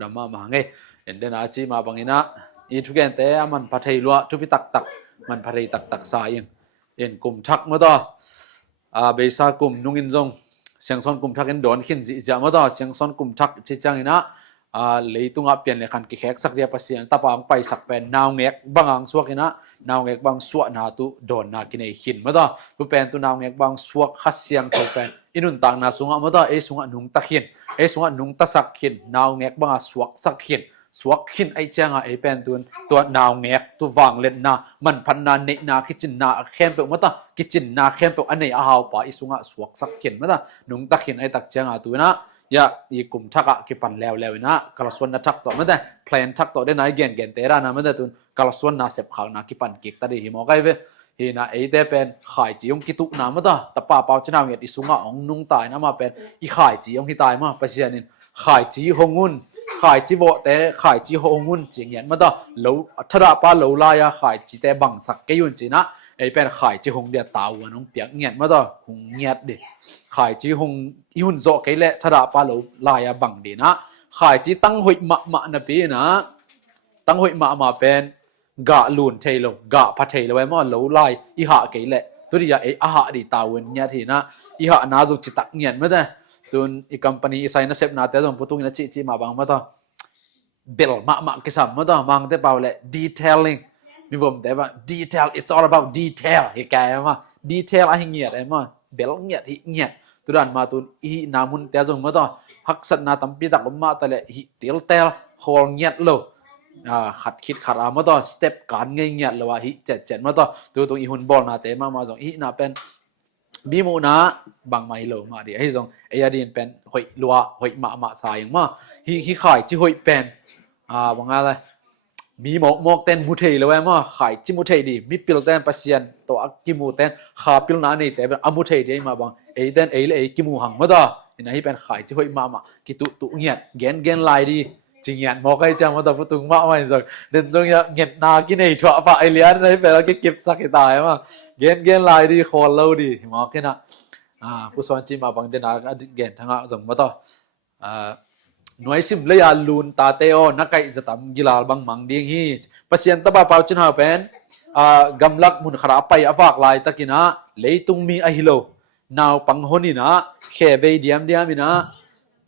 ดำมาไงเห็นเดน่าจีมาบางอินะอีทุกแกนแต่มันพัทยลัวทุพิตักมันพัทยตักสายเอ็นกลุ่มทักมาต่อเบซ่ากลุ่มนุ่งอินจงเสียงซ้อนกลุ่มทักเอ็นโดนขึ้นสิจะมาต่อเสียงซ้อนกลุ่มทักชิจังอินะเลยตุงเปลี่ยนเลยคันกิแขกสักเดียบเสียงตะปางไปสักเป็นนาวเงกบางสวกินะนาวเงกบางสวนาตุโดนนากินไอหินมาต่อตุเป็นตัวนาวเงกบางสวกขัดเสียงเขาเป็นอินุนต่างนาสุงมาต่อสุงนุงตะหินสุงนุงตะสักหินนาวเงกบางสวกสักหินสวกหินไอเจ้าเป็นตัวนาวเงกตัววางเล่นนามันพันนาเนนาคิจินนาเข้มเปมาต่อคิจินนาเข้มเปอันไหนอาหาวป่าสุงสวกสักหินมาต่อนุงตะหินไอตักเจ้าตัวนะยาอีกลุ่มทักกิปันแล้วนะกลสวนนัทักต่อไม่ได้เพลนทักต่อได้นายเกนเตรานะไม่ได้ตุนกลสวนนาเสพข่าวนากิปันกิกตัดหิมอไกเวฮีนาไอเดเป็นขายจียงกิตุนาไม่ได้แต่ป้าเปาชนะเงียดิสุงะองนุ่งตายนะมาเป็นอีขายจียงที่ตายมาไปเสียนินขายจีหงุนขายจีโบแต่ขายจีหงุนจีเงียนไม่ได้เหลาทระป้าเหลาลายขายจีแต่บังสักเกยุนจีนะไอเป็นขายจีหงเดียตาวน้องเปียกเงียนไม่ได้หงเงียดดิขายจีหงยุนโจกไอเละทระป้าเหลาลายบังดีนะขายจีตั้งหุยมะนะปีนะตั้งหุยมาเป็นกะลูนเทโลกะพัทเทโลไว้มาเหลาลายอีหะไกเละตัวนี้ไออาหะดีตาวันเนี่ยทีนะอีหะนาจุจิตักเงียนไม่ได้ตุนอีคัมปานีไซน์นัสเซปนาเตอร์ตรงพุทุงนัดจีมาบังมาต่อเบลมากิสามมาต่อมังเตเปล่าเลย detailing มีผมแต่ว่า detail it's all about detail เฮ้ยแกมา detail อะไรเงียดไอ้มาเบลเงียดเงียดตุดันมาตุนอีนามุนเตจงมาต่อฮักษณะตั้มปีตักมาแต่ละฮิเตลเตลโฮลเงียดโลขัดคิดขัดอามาต่อสเต็ปการเงียดเลยว่าฮิเจ็ดมาต่อตัวตรงอีหุ่นบอลนาเตมาจงอีนาเป็นมีมูนะบางไม่โลมาดิไอ้จงไอ้ยาดินเป็นหอยลัวหอยมาสายมาฮิขายจีหอยเป็นบางอะไรมีหมอกเต้นมุเทยเลยว่ามาขายจิมุเทยดีมีปิลเต้นปัสยันตัวกิมูเต้นขาปิลนานี่แต่เป็นอมุเทยดีมาบางไอ้เต้นไอ้เลยกิมูหังมาต่อนี่ให้เป็นขายจีหอยมากิตุเงียดเกนลายดีจริงเงียดหมอกไอ้จังมาต่อพุตุงมาไม่จงเดินจงเงียดนากินไอ้ถั่วฟ้าไอ้เลี้ยนไอ้เป็นแล้วก็เก็บสักไอ้ตายมาเกนลายดีคอเล่าดีหมอกแค่น่ะผู้สอนจีมาบางเดนาเกนทั้งจงมาต่อหน่วยซิมเลยาลูนตาเตโอนักไก่จะทำกีฬาบางมังดีงี้ปัสยันตบ้าเปล่าชนะเป็นกำลักมุนขราไปอฟากลายตะกินะเลยตุงมีอหิโลนาวปังฮนินะแค่เบย์เดียมมินะ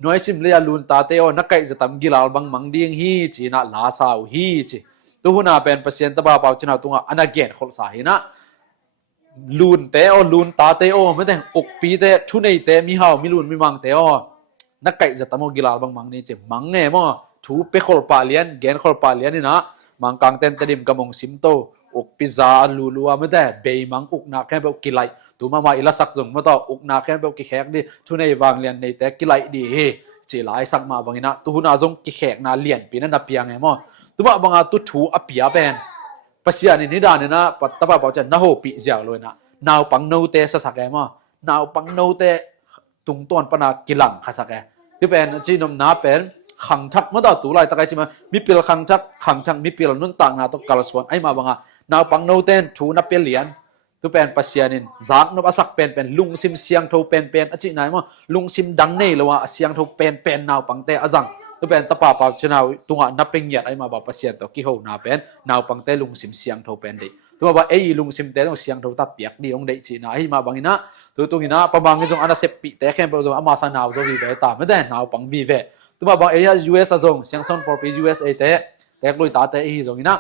หน่วยซิมเลยาลูนตาเตโอนักไก่จะทำกีฬาบางมังดีงี้จีน่าลาสาวฮีจีตัวหัวหน้าเป็นปัสยันตบ้าเปล่าชนะตัวอันนั้นเกนคนสาหินะลูนเตโอลูนตาเตโอไม่แต่อกปีเตชุนไอเตมีเฮามีลูนมีมังเตโอนักไก่จะทำกีฬาบางมังนี่เจ็บมังเง่มั้งถูไปขลปาเลียนเกนขลปาเลียนนี่นะมังกังเต็มเต็มกำมงซิมโตอกพิซซ่าลูลัวไม่ได้เบย์มังอุกนักแค่แบบกิไลตัวมาอิลาสักจงมาต่ออุกนักแค่แบบกิแขกดิทุนในบางเลียนในแต่กิไลดีเฮจีหลายสักมาบางนะตัวหุ่นอาจงกิแขกนาเลียนปีนั้นนับเพียงไงมั้งตัวมาบางตัวถูอภิยาเป็นปัสยานี่นิดานี่นะปัตตาบ้าจะน่าโหปีเจ้าเลยนะนาวปังโนเตสสักไงมั้งนาวปังโนเตตุงต้นปนากิลังข้าสักไงที่เป็นจีนมนาเป็นขังทักเมื่อต่อตัวไรตะไคร้ใช่ไหมมีเปลือกขังทักมีเปลือกนุ่นต่างนาต้องกาลสวนไอ้มาบังอ่ะนาวปังโนเต้นถูนับเป็นเหรียญตัวเป็นปัสยานินจากนบสักเป็นลุงซิมเสียงโทเป็นอจิไหนมั้งลุงซิมดังเน่เลยว่าเสียงโทเป็นนาวปังเตอจังตัวเป็นตะปาปาชนาวตัวนับเป็นเหรียญไอ้มาบอกปัสยาตัวกี่หูนาเป็นนาวปังเตลุงซิมเสียงโทเป็นดิตัวว่าไอ้ลุงซิมเตต้องเสียงโทตับเปียกดีองเดจีน่ะไอ้มาบังนะตัวตรงนี้นะประมาณนี้จงอันนั้นเสพปีแต่แค่เป็นจงอามาสนาวตัววีเวตาไม่ได้นาวปังวีเวตัวบางเอเรีย US จงเสียงส่ง for USA แต่ลุยตาแต่อีจงนี้นะ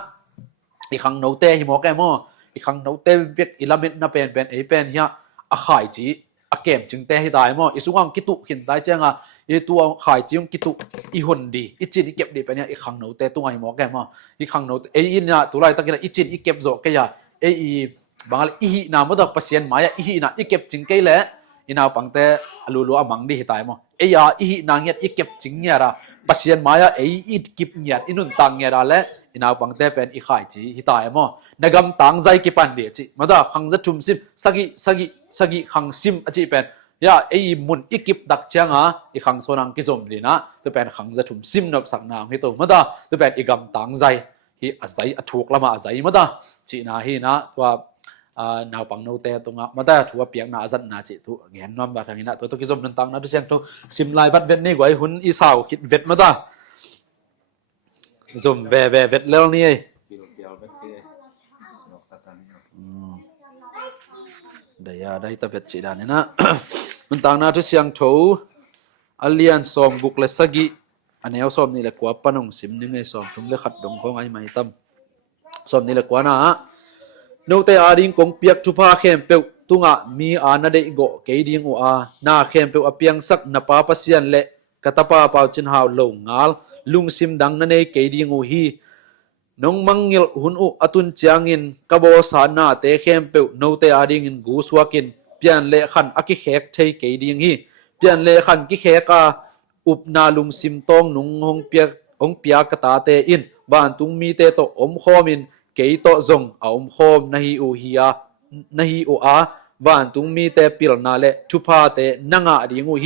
อีกครั้งโน้ตเตหิมอกแกมออีกครั้งโน้ตเตเวกอิลามิดน่าเป็นไอเป็นเฮียอาขายจีอาเกมจึงเตให้ได้มออีสุกังกิตุขินได้เจ้าอีตัวขายจีงกิตุอีหุ่นดีอีจินอีเก็บดีเป็นเนี่ยอีกครั้งโน้ตเตตัวหิมอกแกมออีกครั้งโน้ตเออินเนี่ยตัวไรตะกี้อีจินอีเก็บโจกแกยาเอบางอีหีนามุดปัสยันมายาอีหีนาอีเก็บจึงแกเลยอินาปังเตลูอามังดีให้ได้มอเอียอีหีนางเงียอีเก็บจึงเงียระปัสยันมายาอีกิบเงียอินุนตังเงียระเละอินาปังเตเป็นอีขายจีให้ได้มอนกำตังใจกิปันเดียจีมาดาขังจะชุมซิมสกิขังซิมอจิเป็นยาไอมุนอีกิบดักเชียงอีขังโซนังกิจมดีนะตัวเป็นขังจะชุมซิมนับสังนามให้ตัวมาดาตัวเป็นอีกำตังใจฮีอาศัยถูกละมาอาศัยมาดาจีนาฮีนะตัวนาวปังโนเตตรงอ่ะมาได้ถือว่าเปียกนาจันนาจิตุเงี้ยน้อมบาทางนี้นะตัวกิจมนันตังนะทุกเสียงตัวซิมไลวัดเวทนี่ไว้หุ่นอีสาวคิดเวทมาได้ zoom ve vet lel ni ai daya dai ta vet chi dan na mun tang na tu siang tho alian som guk le sagi aneu som ni le kwa panong sim ni ngai som thum le khat dong khong ai mai tam som ni le kwa na no te ading kong piak chu pha khem pe tunga mi ana de go ke ding o a na khem pe apiang sak na pa pasian le katapa pau chin hau lo ngal lung sim dang na nei ke ding o hi nong mangil hun u atun chiangin kabo sa na te khem pe no te ading in gu swakin pian le khan aki khek thei ke ding hi pian le khan ki kheka up na lung sim tong nung hong pia kata te in ban tung mi te to om khomin ke to zong a om khom nahi u hiya nahi u a van tung mi te pil na le thupa te nanga ding u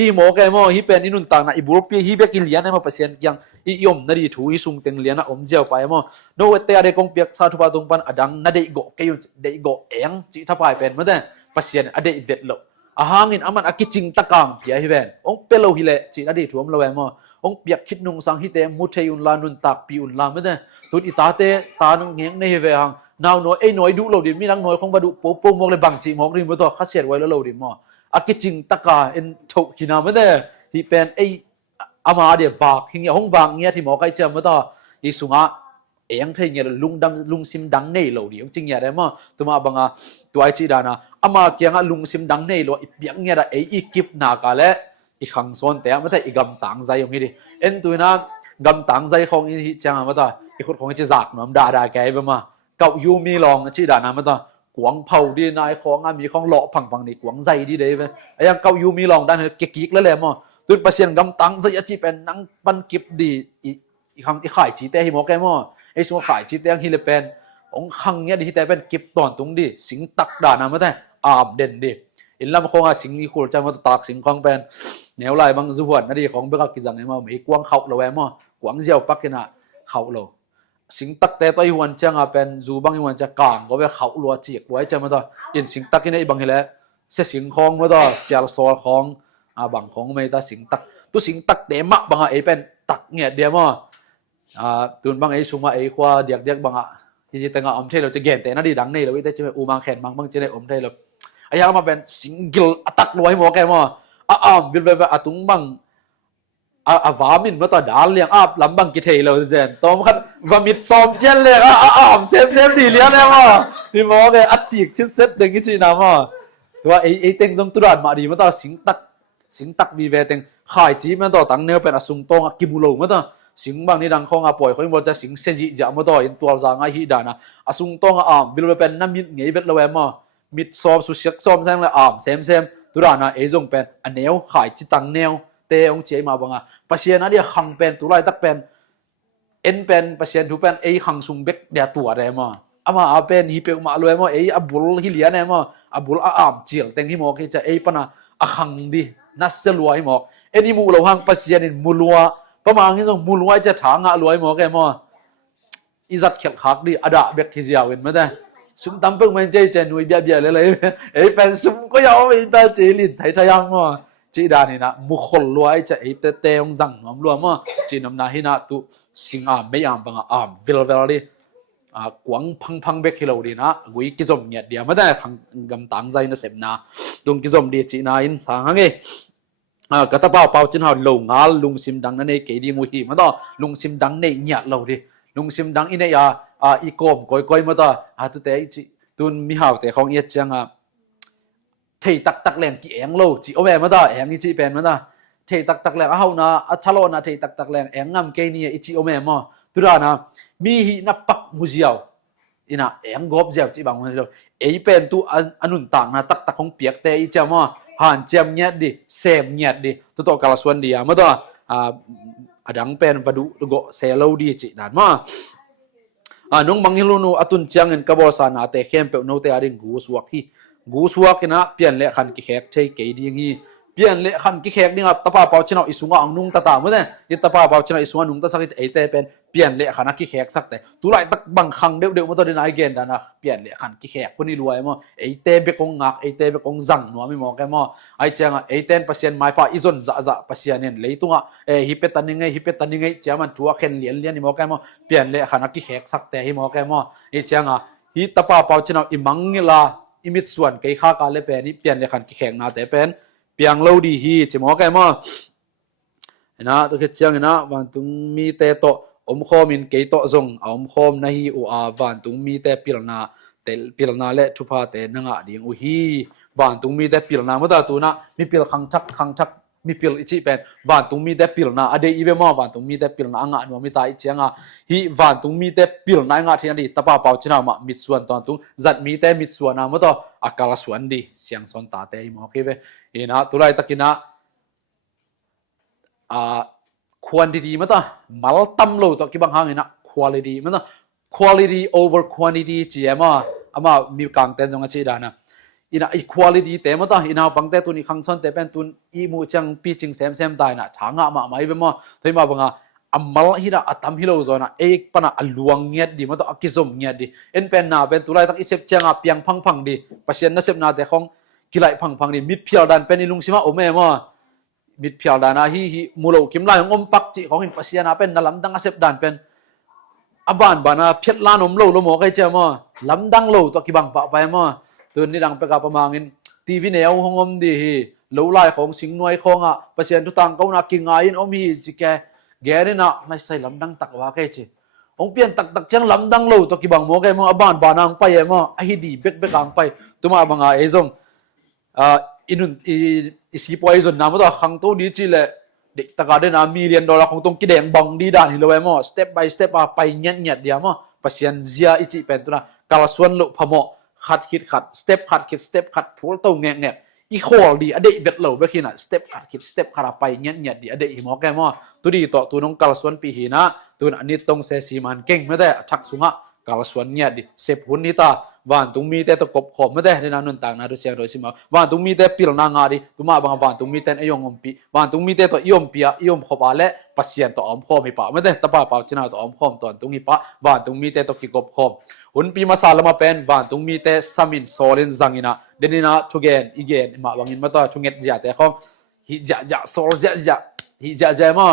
hi mo ke mo hi pen inun tang na ibur pi hi bekil lian ma pasien kyang i yom na ri thu hi sung teng lian na om jiao pai mo no te ade kong piak sa thupa tung pan adang na de go ke de go eng chi thapai pen ma de pasien ade vet lo a hangin aman akiching takang pia hi ben ong pelo hi le chi na di thuam lo mo ong piak khit nung sang hi te mu thei un la nun tak pi un la ma de tun i ta te ta nang ngeng nei ve hang nào nói ấy nói đủ lâu đi mi đang nói không vào đủ bố bố mong lên bằng chị mong đi mới to khát sệt quay lâu đi mà kinh taka en thâu khi nào mới đây thì pen ấy ama để vạc hình như không vàng nghe thì mò cái chém mới to đi xuống á em thấy nghe là lung sim đắng này lâu đi ông chính nghe đấy mà tụi mà bằng tụi ai chỉ đàn ama kia ngã lung sim đắng này lâu biết nghe là ấy ekip nào cả lẽ khăng son té mới thấy gầm tang dây ông đi en tụi nó gầm tang dây không ý chăng mới to khốt không chỉ giặc nó đà cái vậy mà cậu yu mi long chỉ đàn nào mà ta quảng phâu đi này khoang mi khoang lọ phẳng phẳng này quảng dày đi đấy vậy ấy cậu yu mi long đàn kẹt kẹt lấy mà tôi bắt xem gam tăng dây chỉ bên năng ban kịp đi khang khải chỉ té hi một cái mà ấy số khải chỉ té hi le pen ông khang nhá đi té bên kịp toàn tung đi xính tắc đàn nào mà ta đền đi in làm khoang xính đi khổ cho mà tạc xính khoang pen nếu lại bằng du huấn nó đi khoang biết cái rằng ấy mà mấy quảng khẩu rồi em mà quảng giàu bắc cái nào khẩu rồi sinh tắc té tôi hoàn chang à pen dù bằng hoàn chang càng có vẻ khẩu lúa chiết lúa chăng mà thôi in sinh tắc cái này bằng cái sẽ sinh khong mà thôi xel soi khong bằng khong mấy ta sinh tắc tu sinh tắc té mắc bằng ấy pen tắc nghe đẹp mà tuần bằng ấy sung mà ấy qua điạc điạc bằng thì tên ông thấy là chỉ ghen té nó đi đắng này là biết đấy chứ u mang khen mang chỉ này ông thấy là ấy mà pen sinh gil tắc lúa mà cái mà về tung bằng vả mình mà tao đá liền làm bằng cái thề rồi rèn tao khăn và mít xòm chân liền xem đi liền em à thì mà cái chịt chết xét đến cái chuyện nào mà và ấy tên trong tu đoàn mà đi mà tao xính tắc vì về tên khai chí mà tao tăng nêu bên sung tông kim bù mà tao xính bằng đi đằng không bồi khối một cái xính xe dị dạ mà tao in tua ra ngay hi đàn sung tông vì là bên năm mít nghĩ biết lâu em mà mít xòm su siết xòm sang là xem tu đoàn ấy dùng bên nếu khai chí tăng nêu te ông chế mà bằng pasien đi khăng pen tu lại tắc pen en pen pasien tu pen ấy khăng sung bek dia tua đấy mà ama pen hi pe ma lo mà ấy abul hi lian mà abul chiang teng hi mo cái cha ấy pana khăng đi nasel lo hi mo eni mu lo hang pasien in mulwa pamang hi song mulwa cha thang a lo hi mo cái mà izat khel khak đi ada bek hi jiao in mà đây sum tam pung men chơi nuôi bia lấy ấy pen sum có yaw mi ta chế lin thấy thayang mà chỉ đàn này na mu khol loài cha ấy te ông rằng ngắm luôn mà chỉ nằm na hina tu sing mấy bằng vel đi quăng phăng bek kilo đi na gui cái dòng nhạt dia mà đây khang gam tang dây nó xem na dung cái dòng đi chỉ na in sang hang ấy cái ta bao trên hào lồng ngá lung sim đắng này cái đi ngồi hi mà đó lung sim đắng này nhạt lâu đi lung sim đắng in này i com coi mà đó tu te chỉ tuân mi hào te không yết chăng thầy tắc lẹn chị em lâu chị ôm em mà ta em như chị bèn mà ta thầy tắc lẹn hậu na thalo na thầy tắc lẹn em ngam cây ni chị ôm em mà tu ra na mi hi na pak muziao ina em gop gieo chị bằng muziao ấy pen tu anun tang na tắc không piak te i chama han chem nhát đi xem nhát đi tu to kala suan dia mà ta adang pen vadu go se lâu đi chị đàn mà nong manghilunu atun chiang en kabor sa na te khem pe no te aring gu suak hi gu suak na pian le khan ki khek thei ke ding hi เปลี่ยนเละขันกิแขกนี่ครับตะป้าเปาชินาอิสุงอ่างนุ่งตาตาเมื่อเนี่ยยิตะป้าเปาชินาอิสุงอ่างนุ่งตาสักไอเตเป็นเปลี่ยนเละขันกิแขกสักแต่ตุไลตักบังคังเดี๋ยวมาตัวเดินไอเกนดานะเปลี่ยนเละขันกิแขกคนนี้รวยมั้งไอเตเบกงงักไอเตเบกงจังนัวไม่มองแกมั้งไอเจ้าไอเตนปัสยานไม้ป้าอีจนจะปัสยานเนี่ยเลยตัวฮิปเปตันยังไงเจ้ามันทัวเข็นเลี้ยนนี่มองแกมั้งเปลี่ยนเละขันกิแขกสักแต่ฮิมองแกมั้งไอเจ้าฮิตะป้าเปาชินาอิมังนี่ละอิมิตส่วนไก่ข้ากาเลเป็นนี่เปลี่ยนเละขันกิแขกนาแต่เป็นเปียงเล่าดีฮีจะมองแกมั้งนะตัวเชียงนะวันตุงมีเตโตอมโคมินเกยโตซงอมโคมนะฮีอูอาวันตุงมีเตปิลนาเตปิลนาเละทุพาเตนังอะดิงอูฮีวันตุงมีเตปิลนาเมื่อตาตัวนะมีปิลขังชักมีปิลอิจิเป็นวันตุงมีเตปิลนาอเดอีเวมาวันตุงมีเตปิลนาอ่างนัวมีตาอิเชียงฮีวันตุงมีเตปิลนาอ่างที่นั่นดิตะป้าเปาชินามามิดส่วนตอนตุงจัดมีเตมิดส่วนนะเมื่อตาอากาศส่วนดีเสียงส่วนตาเตอีมอเคเวอีนะตุไลตะกินะquantity มั้งต่อมาลตั้มโลตัวกี่บางครั้งนะ quality มั้งต่อ quality over quantity จีเอ็มอ่ะมีการเต้นจงอาชีพด้านนะอินะ quality เต็มมั้งต่ออินะบางแต่ตัวนี้ครั้งซ้อนแต่เป็นตัวอีมูจังปีจิงเซมได้นะทางอ่ะมาไม่เป็นมั้งที่มาบังอ่ะมาลฮินะอัตมฮิโลโซนะเอกปนะลวงเงียดดีมั้งต่ออักกิซมเงียดดีเอ็นเป็นนาเป็นตัวไรตั้งอิเซปเชียงอ่ะเปียงพังดีปัจจัยนั้นเซปนาแต่ของกิไลพังดีมิดเพียวดันเป็นอิลุงชิมาโอเม่มั้งมิดเพียวดานะฮีมูโลกิมลายของอมปักจิของหินปัสยานาเป็นนลำดังอาเซบดานเป็นอบานบานาเพียรลานอมโลโลโมใครเจ้ามั้งลำดังโลตัวกิบังปะไปมั้งตัวนี้ดังไปกับประมาณทีวีแนวของอมดีฮีโลลายของสิงหน่วยของอ่ะปัสยานทุตังเขานักกิงไงอมฮีจิแกนี่นะไม่ใช่ลำดังตักว่าใครเจ้าองเปลี่ยนตักเชียงลำดังโลตัวกิบังโมใครมั้งอบานบานังไปมั้งไอ้ฮีดีเบกอังไปตัวมาบังอาเอซงอีพอยส่วนน้ำมันต่อครั้งตัวนี้จีเลยเด็กตะการได้นะ$1,000,000ของตรงกิเดงบังดีด่านฮิโลเวมอ step by step ไปเงียบเดียวมั้งปัสยันเจียอิจิเป็นตัวนะกาลส่วนลุพมอขัดstep ขัดพูดตรงเงียบอีโคดีอเดย์เวทเหล่าเบกินะ step ขัดไปเงียบดีอเดย์ฮิมอแกมั้งตัวดีต่อตัวน้องกาลส่วนปีหินะตัวอันนี้ตรงเซซีมันเก่งไม่ได้ทักสุงะกาลส่วนเงียบดีเซฟหุ่นนิตาวันตุงมีแต่ตะกบขอบไม่ได้ในนั้นนุ่นต่างนาดูเสียงโดยสิมาวันตุงมีแต่ปิลนางาดีตุมาบางวันตุงมีแต่อยงอมปีวันตุงมีแต่ตัวยมปียมขบาและปัสยันตัวอมขอมให้ปะไม่ได้ตะป้าเปล่าชนะตัวอมขอมตอนตุงฮิปะวันตุงมีแต่ตะกิกบขอมหุ่นปีมาซาลมาเป็นวันตุงมีแต่สามินโซลินจังอินะเดนินะทุเกนอีเกนมาบางอินมาตัวทุเงตจ่าแต่เขาฮิจ่าโซลจ่าฮิจ่ามา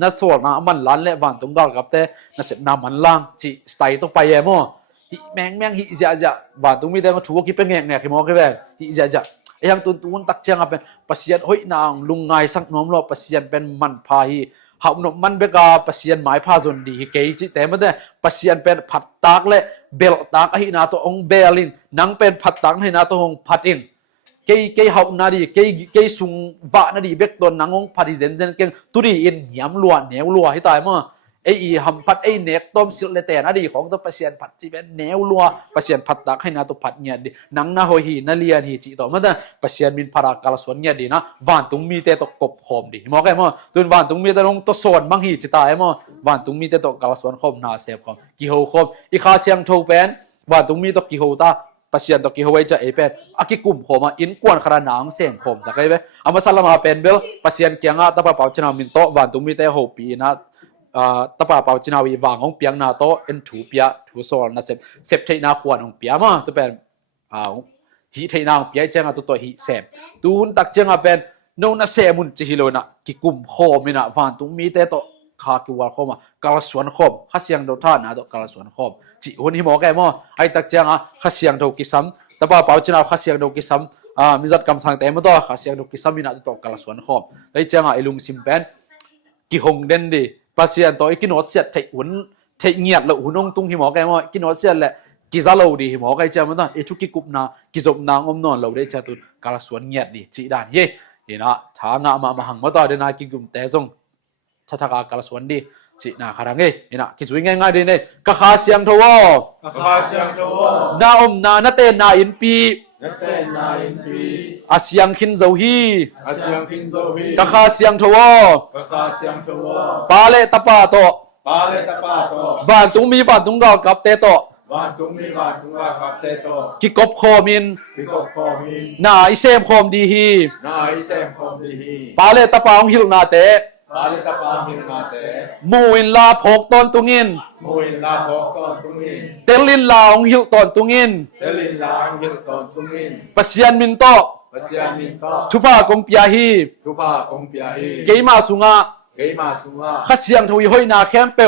นัดโซลนะมันล้านเละวันตุงดอลกับแต่นัดเสพนามันล่างจีสไตล์ต้องไปเยมั้งแมงฮิจ่าบาตุงมีแต่ก็ชัวร์คิดเป็นเงี้ยขี้มอกี่แบบฮิจ่ายังตุนตักเชียงเป็นปัสยันห้อยนางลุงไงสักน้อมรอปัสยันเป็นมันพาฮีหาวนมันเบกาปัสยันหมายพาจนดีเกยจิแต่ไม่ได้ปัสยันเป็นผัดตากและเบลตากให้นาตัวองเบลินนังเป็นผัดตากให้นาตัวองผัดเองเกยหาวนาดีเกยสุงวะนาดีเบกตัวนังองผัดเจนเก่งตุดีอินยำล้วนเหนียวล้วนให้ตายมั้งไอ้หำผัดไอ้เน็กต้มสิเลแต่นาดีของตัวปัสยันผัดจีเป็นเหนียวล้วนปัสยันผัดตากให้นาตัวผัดเนี่ยดีนังนาหอยฮีนาเลียนฮีจิต่อมาแต่ปัสยันมินพารากาลสวนเนี่ยดีนะวันตุงมีแต่ตัวกบหอมดีมองไงมั้งตัววันตุงมีแต่ลงตัวโซนบางฮีจิตายมั้งวันตุงมีแต่ตัวกาลสวนหอมนาเซฟหอมกิโฮหอมอีข้าเชียงโชเป็นวันตุงมีตัวกิโฮตาปัสยันตัวกิโฮไว้จะเอเป็นอากิกุมหอมอินกวนขนาดหนังเสียงหอมสักไงเว้อามาซาลามาเป็นเบลปัสยันเกียงอ่ะตะปะเป่าชนะมินโตวันตุงมีแต่หอปีนะตะปาเปาจินาวีวางของเปียงนาโตเอ็นถูเปียถูโซลนะเซฟเทนาขวานของเปียมาตัวเป็นฮีเทนาของเปียเจ้าตัวฮีเซฟตูนตักเจ้าเป็นโนนัสเซมุนจิฮิโลนะกิกุมโคมินะวันตุงมีแต่ตัวคากิวาโคมากาลสวนโคมข้าเสียงโดท่านะตัวกาลสวนโคมจิหุ่นหิมอแกมอไอตักเจ้าข้าเสียงโดกิซัมตะปาเปาจินาข้าเสียงโดกิซัมมิจัดกำสังแต่เมื่อตัวข้าเสียงโดกิซัมมินะตัวกาลสวนโคมไอเจ้าไอลุงซิมเป็นกิฮงเดนดีปัสยันตัวกินหัวเสียเทหุ่นเทเงียบแล้วหุ่นงตุงหิมอแกมั้งกินหัวเสียแหละกิซาโลดีหิมอแกเจ้ามันต้องชุกิกุบนากิจบนางอมนอนเราได้เจ้าตุนกาลสวนเงียบดีจีดานเย่นะช้างามาหังมาต่อเดินนากิกุมแต่ทรงชัตกากาลสวนดีจีนาคารังนะกิจวิง่ายๆดีเนี่ยกะขาเสียงทวนาอมนาเตนาอินปีอาเสียงขินโซฮีกะขาเสียงทวปาเลตปาโตวันตุงมีวันตุงกอกับเตโต วันตุงมีวันตุงว่ากับเตโต กิกบโคมิน พิกบคอมี นาอิเซมโคมดีฮี นาอิเซมคอมดีฮี ปาเลตะปาองฮิลนาเต ปาลิตาปาหินมาเต มูอินลาพกตอนตุงิน มุยลาโฮกอนตุงิน เตลินลาองฮิลตอนตุงิน เดลินลางหินกอนตุงิน ปัสยันมินโต ปัสยามินก็ ทุพากงปยาฮี ทุพากงปียฮี เกยมาสุงา เกยมาสุงา ขะเสียงทวีหอยนาแคมเปล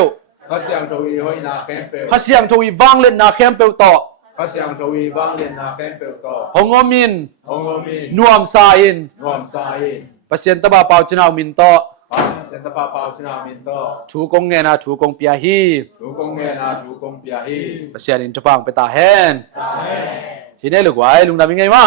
ข้าเสียงทวีหอยนาแคมเปล ขะเสียงทวีวังเล่นนาแคมเปลต่อ ข้าเสียงทวีบ้างเล่นนาแคมเปลก็ หงอมิน องโอมี นวมซาอิน นวมสาย ปัสยันตะบาเปาจนาวมินโต ปัสเซนตปาปาวชนามินโต ถูกงเงนาถูกงปยาฮี ทุกงเงนาทุกงปียฮี ปัสยันอินทะปังไปตาแฮนทีนี้ลูกไว้ลุงดำยังไงมา